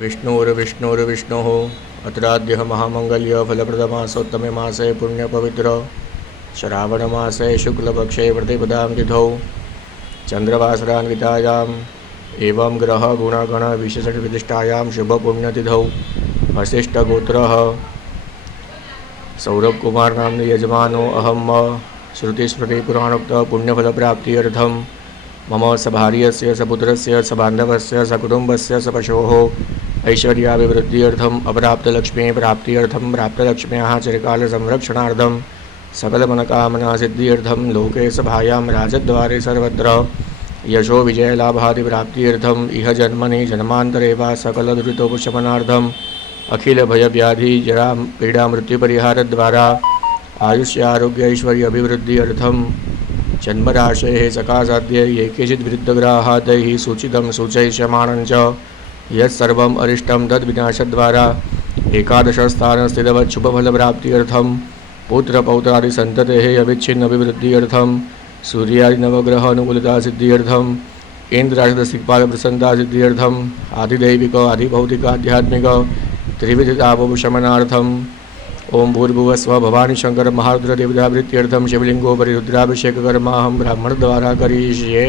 विष्णुर्विष्णुर्विष्णुः अत्राद्यः महामङ्गल्य फलप्रदमासोत्तमे मासे पुण्यपवित्र श्रावणमासे शुक्लपक्षे प्रतिपदां तिथौ चन्द्रवासरान्वितायाम् एवं ग्रहगुणगणविशेषविशिष्टायां शुभपुण्यतिथौ वसिष्ठगोत्रः सौरभकुमारनाम्नि यजमानो अहं श्रुतिस्मृतिपुराणोक्तपुण्यफलप्राप्त्यर्थं मम सभार्यस्य सपुत्रस्य सबान्धवस्य सकुटुम्बस्य सपशोः ऐश्वर्याभिवृद्ध्यर्थम् अप्राप्तलक्ष्मी प्राप्त्यर्थं प्राप्तलक्ष्म्याः चिरकालसंरक्षणार्थं सकलमनोकामनासिद्ध्यर्थं लोके सभायां राजद्वारे सर्वत्र यशो विजयलाभादिप्राप्त्यर्थम् इह जन्मनि जन्मान्तरे वा सकलदुरितोपशमनार्थम् अखिलभयव्याधिजरा पीडामृत्युपरिहारद्वारा आयुष्यारोग्यैश्वर्याभिवृद्ध्यर्थं जन्मराशेः सकाशाद्य ये केचिद्वृद्धग्रहाः तैः सूचितं सूचयिष्यमाणं च यत्सर्वम् अरिष्टं तद्विनाशद्वारा एकादशस्थानस्थितवच्छुभफलप्राप्त्यर्थं पुत्रपौत्रादिसन्ततेः अविच्छिन्नभिवृद्ध्यर्थं सूर्यादिनवग्रहानुकूलतासिद्ध्यर्थं इन्द्रादिदिक्पालप्रसन्नतासिद्ध्यर्थं आदिदैविक आदिभौतिकाध्यात्मिक त्रिविधतापशमनार्थं ओं भूर्भुवस्व भवानी शंकर महारुद्रदेवतावृत्त्यर्थं शिवलिंगोपरि रुद्राभिषेककर्माहं ब्राह्मणद्वारा करिष्ये।